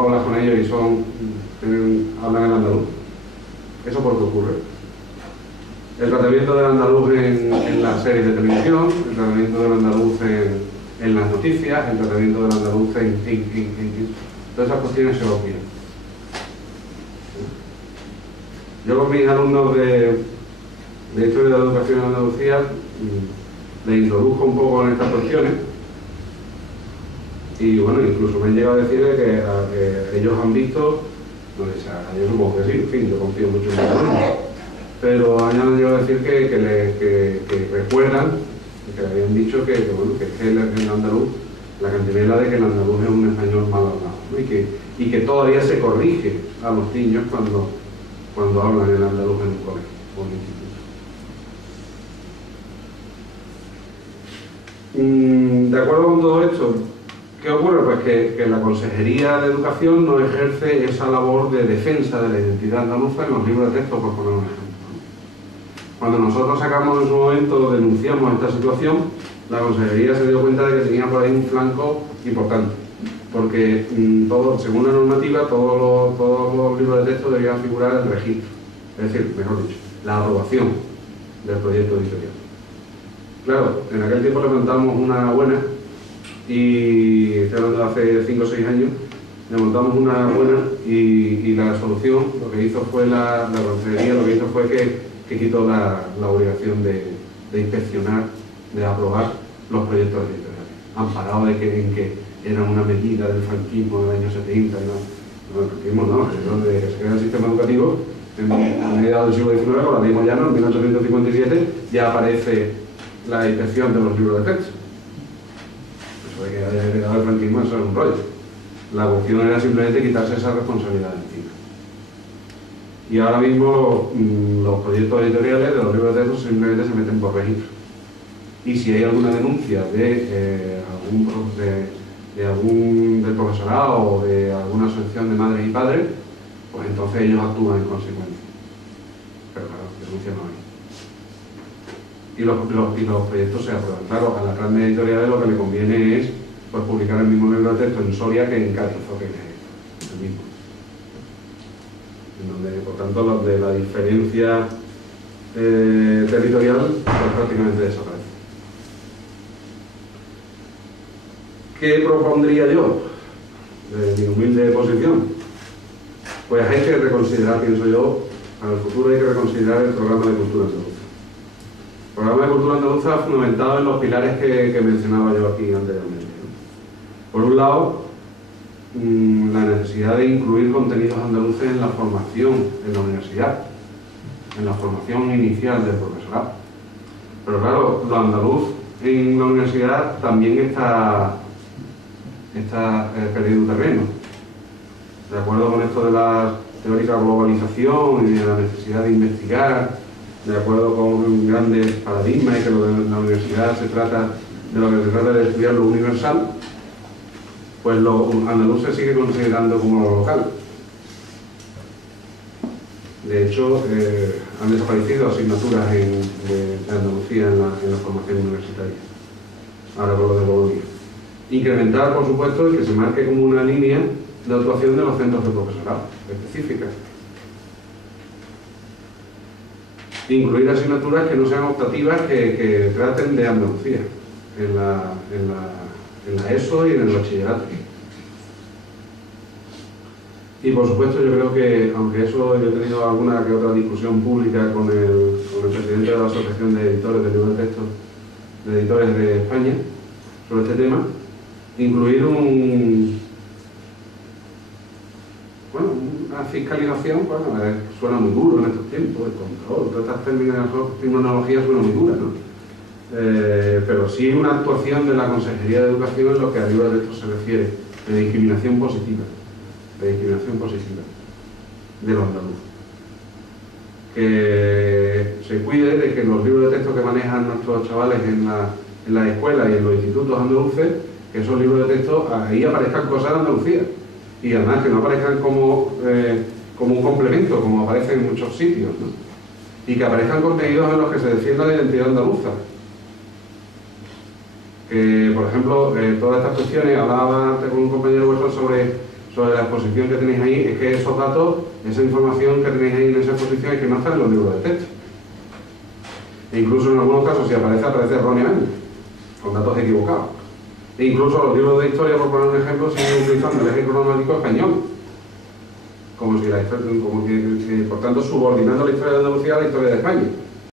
hablas con ellos y hablan en andaluz. ¿Eso por qué ocurre? El tratamiento del andaluz en las series de televisión, el tratamiento del andaluz en las noticias, el tratamiento del andaluz en todas esas cuestiones se olvidan. Yo con mis alumnos de Historia de la Educación en Andalucía les introduzco un poco en estas cuestiones y bueno, incluso me han llegado a decir que ellos han visto, no sé, yo supongo que sí, en fin, yo confío mucho en mis alumnos, pero han llegado a decir que recuerdan, que habían dicho que el andaluz, la cantinela de que el andaluz es un español mal hablado, ¿no? y que todavía se corrige a los niños cuando hablan el andaluz en un colegio o en un instituto. De acuerdo con todo esto, ¿qué ocurre? Pues que la Consejería de Educación no ejerce esa labor de defensa de la identidad andaluza en los libros de texto, por poner un ejemplo. Cuando nosotros sacamos en su momento, denunciamos esta situación, la Consejería se dio cuenta de que tenía por ahí un flanco importante, porque según la normativa todos los libros de texto debían figurar en el registro, es decir, mejor dicho, la aprobación del proyecto editorial. Claro, en aquel tiempo levantamos una buena, y estoy hablando de hace 5 o 6 años, le montamos una buena y la solución, lo que hizo fue la Consejería, lo que hizo fue que quitó la obligación de inspeccionar, de aprobar los proyectos editoriales, amparado en que era una medida del franquismo del año 70, no, el franquismo no, es donde se crea el sistema educativo, a mediados del siglo XIX, con la ley Moyano, en 1857, ya aparece la inspección de los libros de texto. Eso de que haya heredado el franquismo, eso es un rollo. La cuestión era simplemente quitarse esa responsabilidad encima. Y ahora mismo los proyectos editoriales de los libros de texto simplemente se meten por registro. Y si hay alguna denuncia del profesorado o de alguna asociación de madres y padres, pues entonces ellos actúan en consecuencia. Pero claro, denuncia no hay. Y los proyectos se aprueban. Claro, a las grandes editoriales lo que le conviene es pues, publicar el mismo libro de texto en Soria que en Cádiz, o que es el mismo. En donde, por tanto, los de la diferencia territorial pues, prácticamente desaparece. ¿Qué propondría yo de mi humilde posición? Pues hay que reconsiderar, pienso yo, para el futuro hay que reconsiderar el programa de cultura andaluza. El programa de cultura andaluza fundamentado en los pilares que mencionaba yo aquí anteriormente, ¿no? Por un lado, la necesidad de incluir contenidos andaluces en la formación en la universidad, en la formación inicial del profesorado. Pero claro, lo andaluz en la universidad también está perdiendo terreno. De acuerdo con esto de la teórica globalización y de la necesidad de investigar, de acuerdo con grandes paradigmas y que lo de la universidad se trata de estudiar lo universal, pues lo andaluz se sigue considerando como lo local. De hecho, han desaparecido asignaturas de Andalucía en la formación universitaria, ahora con lo de Bolonia. Incrementar, por supuesto, y que se marque como una línea de actuación de los centros de profesorado específicas. Incluir asignaturas que no sean optativas, que traten de Andalucía en la ESO y en el bachillerato. Y por supuesto yo creo que, aunque eso yo he tenido alguna que otra discusión pública con el presidente de la Asociación de Editores de Libros de Texto, de Editores de España, sobre este tema, incluir una fiscalización, suena muy duro en estos tiempos, el control, todas estas terminologías suenan muy duras, ¿no? Pero sí una actuación de la Consejería de Educación en lo que a libros de texto se refiere, de discriminación positiva, de los andaluces. Que se cuide de que los libros de texto que manejan nuestros chavales en la escuela y en los institutos andaluces, que esos libros de texto, ahí aparezcan cosas de Andalucía. Y además que no aparezcan como un complemento, como aparece en muchos sitios, ¿no? Y que aparezcan contenidos en los que se defienda la identidad andaluza. Que, por ejemplo, todas estas cuestiones, hablaba antes con un compañero vuestro sobre la exposición que tenéis ahí es que esos datos, esa información que tenéis ahí en esa exposición es que no está en los libros de texto. E incluso en algunos casos, si aparece, aparece erróneamente, con datos equivocados. E incluso los libros de historia, por poner un ejemplo, siguen utilizando el eje cronológico español. Como si la historia, por tanto, subordinando la historia de Andalucía a la historia de España.